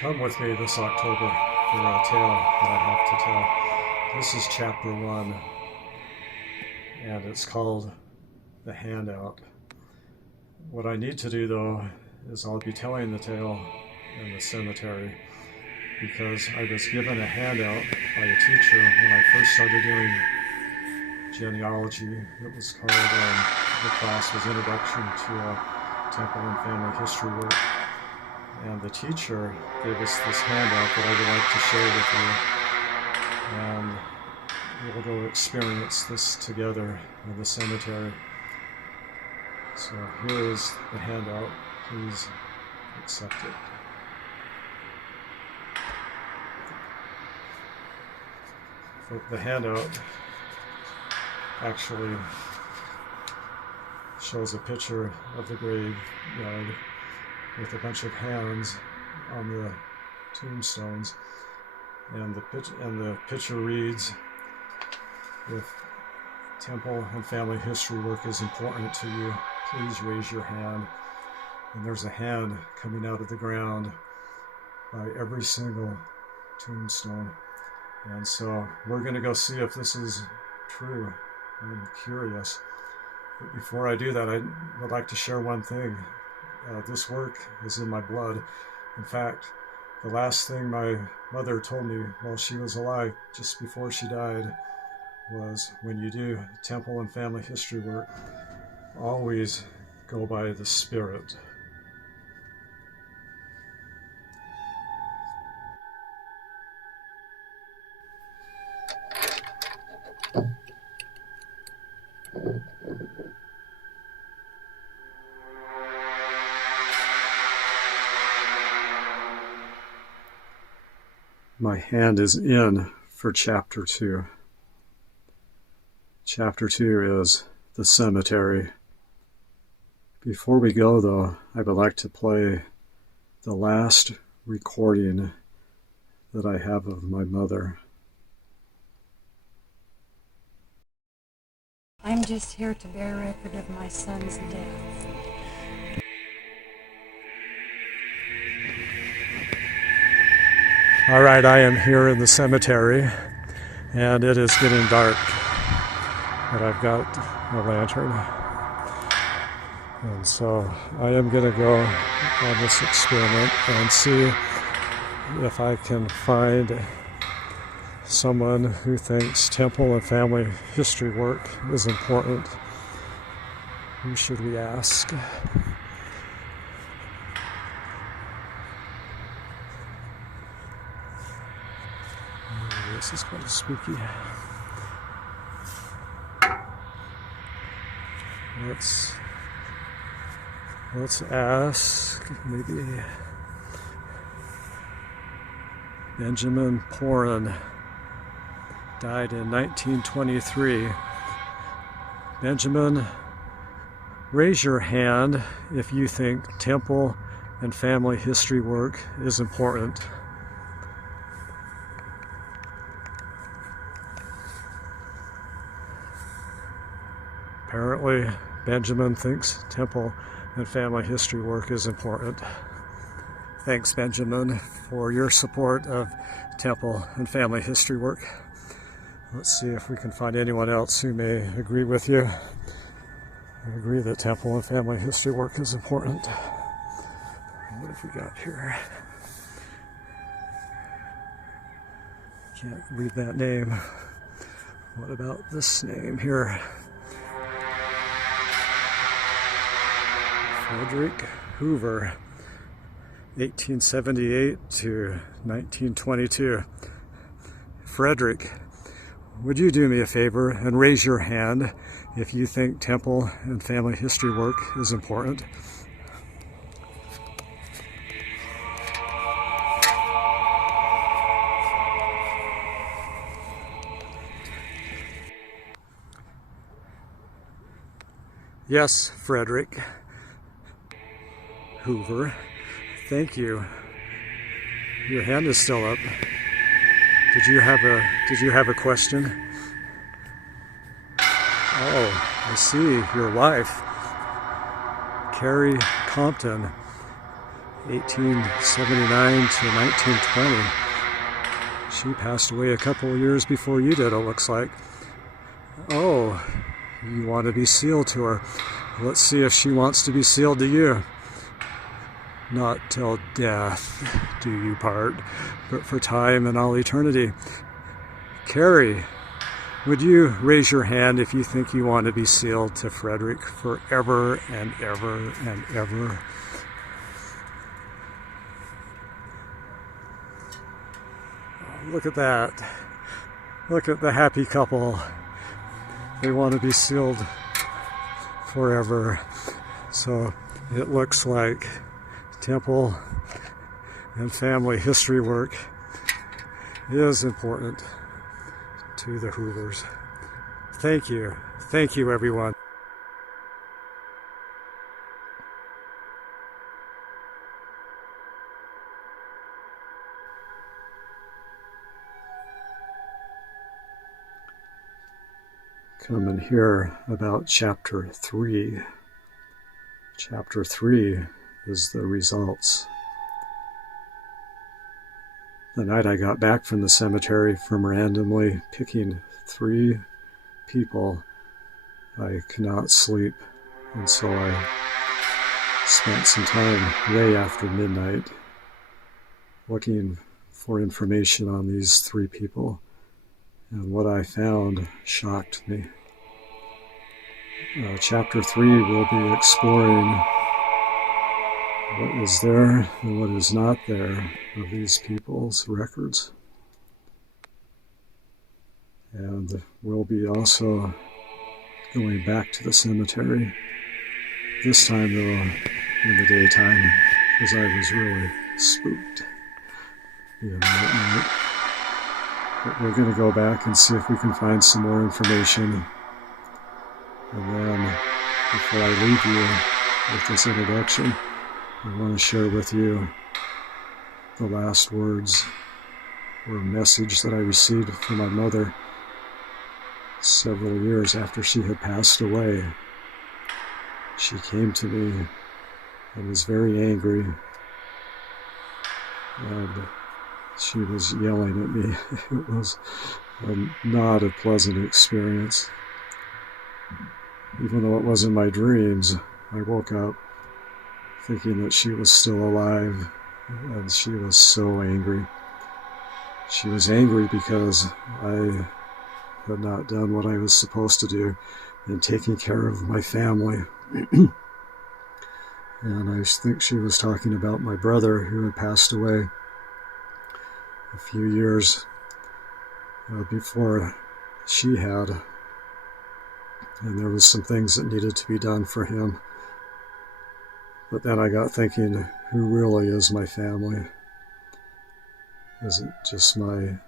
Come with me this October for a tale that I have to tell. This is chapter 1, and it's called The Handout. What I need to do, though, is I'll be telling the tale in the cemetery because I was given a handout by a teacher when I first started doing genealogy. It was called, the class was Introduction to Temple and Family History Work. And the teacher gave us this handout that I would like to share with you. And we'll go experience this together in the cemetery. So here is the handout. Please accept it. The handout actually shows a picture of the graveyard with a bunch of hands on the tombstones, and the picture reads, "If temple and family history work is important to you, please raise your hand." And there's a hand coming out of the ground by every single tombstone. And so we're going to go see if this is true. I'm curious. But before I do that, I would like to share one thing. This work is in my blood. In fact, the last thing my mother told me while she was alive, just before she died, was when you do temple and family history work, always go by the Spirit. My hand is in for chapter 2. Chapter 2 is the cemetery. Before we go, though, I would like to play the last recording that I have of my mother. I'm just here to bear record of my son's death. All right, I am here in the cemetery, and it is getting dark, but I've got a lantern. And so I am going to go on this experiment and see if I can find someone who thinks temple and family history work is important. Who should we ask? This is kind of spooky. Let's ask maybe Benjamin Porin. Died in 1923. Benjamin, raise your hand if you think temple and family history work is important. Apparently, Benjamin thinks temple and family history work is important. Thanks, Benjamin, for your support of temple and family history work. Let's see if we can find anyone else who may agree with you. I agree that temple and family history work is important. What have we got here? Can't read that name. What about this name here? Frederick Hoover, 1878 to 1922. Frederick, would you do me a favor and raise your hand if you think temple and family history work is important? Yes, Frederick Hoover, thank you. Your hand is still up. Did you have a question? Oh, I see. Your wife, Carrie Compton, 1879 to 1920. She passed away a couple of years before you did, it looks like. Oh, you want to be sealed to her. Let's see if she wants to be sealed to you. Not till death do you part, but for time and all eternity. Carrie, would you raise your hand if you think you want to be sealed to Frederick forever and ever and ever? Look at that. Look at the happy couple. They want to be sealed forever. So it looks like temple and family history work is important to the Hoovers. Thank you. Thank you, everyone. Come and hear about Chapter 3. Chapter 3 is the results. The night I got back from the cemetery from randomly picking 3 people, I could not sleep, and so I spent some time way after midnight looking for information on these 3 people, and what I found shocked me. Chapter 3 will be exploring what is there and what is not there of these people's records. And we'll be also going back to the cemetery, this time though in the daytime, because I was really spooked that night. But we're going to go back and see if we can find some more information. And then, before I leave you with this introduction, I want to share with you the last words or message that I received from my mother several years after she had passed away. She came to me and was very angry, and she was yelling at me. It was not a pleasant experience. Even though it was in my dreams, I woke up thinking that she was still alive, and she was so angry. She was angry because I had not done what I was supposed to do in taking care of my family. And I think she was talking about my brother, who had passed away a few years before she had. And there was some things that needed to be done for him. But then I got thinking, who really is my family? Is it just my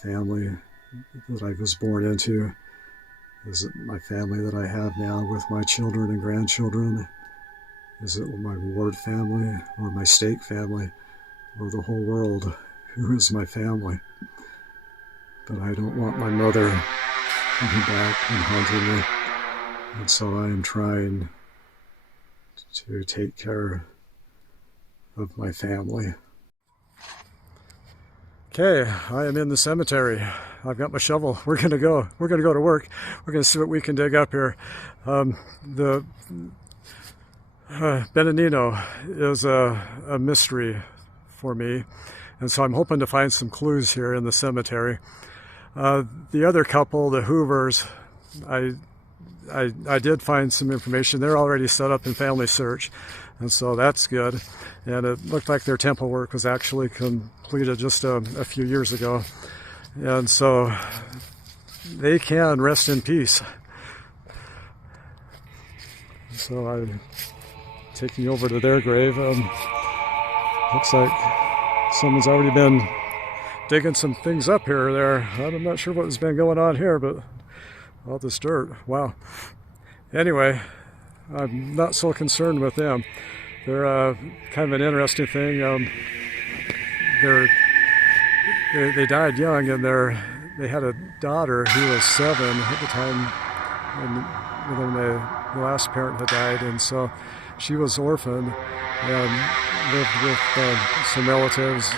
family that I was born into? Is it my family that I have now with my children and grandchildren? Is it my ward family or my stake family or the whole world? Who is my family? But I don't want my mother coming back and haunting me. And so I am trying to take care of my family. Okay, I am in the cemetery. I've got my shovel. We're gonna go to work. We're gonna see what we can dig up here. The Benanino is a mystery for me, and so I'm hoping to find some clues here in the cemetery. The other couple, the Hoovers, I did find some information. They're already set up in Family Search, and so that's good. And it looked like their temple work was actually completed just a few years ago. And so they can rest in peace. So I'm taking you over to their grave. Looks like someone's already been digging some things up here or there. I'm not sure what's been going on here, but all this dirt. Wow. Anyway, I'm not so concerned with them. They're kind of an interesting thing. They died young, and they had a daughter who was 7 at the time when the last parent had died, and so she was orphaned, and lived with some relatives.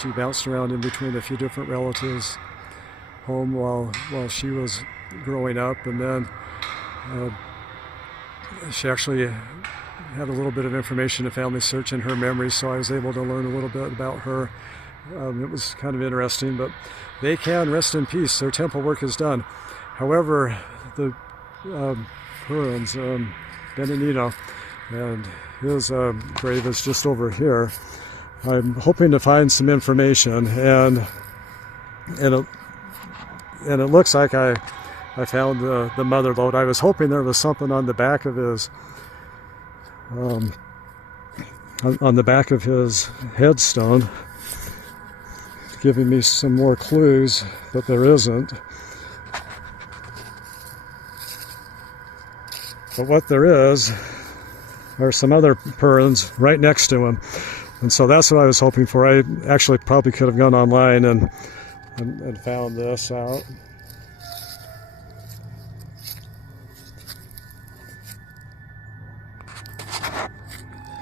She bounced around in between a few different relatives' home while she was growing up, and then she actually had a little bit of information in Family Search in her memory, so I was able to learn a little bit about her. It was kind of interesting, but they can rest in peace. Their temple work is done. However, the Purin's, Benedino, and his grave is just over here. I'm hoping to find some information, and it looks like I found the mother lode. I was hoping there was something on the back of his headstone, giving me some more clues, but there isn't. But what there is are some other Purins right next to him, and so that's what I was hoping for. I actually probably could have gone online and found this out.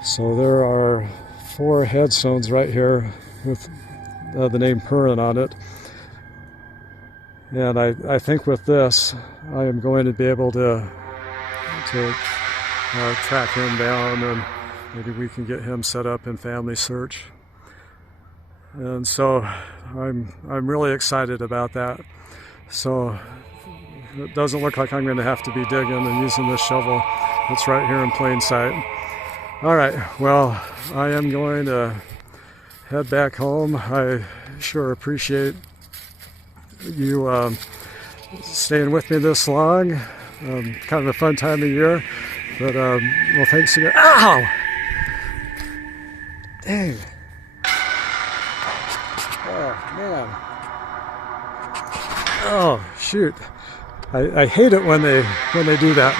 So there are 4 headstones right here with the name Purin on it, and I think with this I am going to be able to track him down, and maybe we can get him set up in Family Search. And so I'm really excited about that. So it doesn't look like I'm going to have to be digging and using this shovel. It's right here in plain sight. All right, well, I am going to head back home. I sure appreciate you staying with me this long. Kind of a fun time of year, but well, thanks again. Ow! Dang. Oh man. Oh shoot. I hate it when they do that,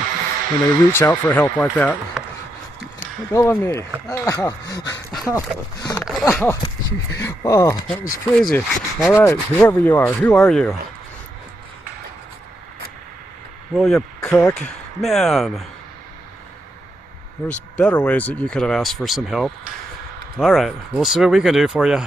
when they reach out for help like that. Go on me. Oh, that was crazy. All right, whoever you are, who are you? William Cook. Man, there's better ways that you could have asked for some help. All right, we'll see what we can do for you.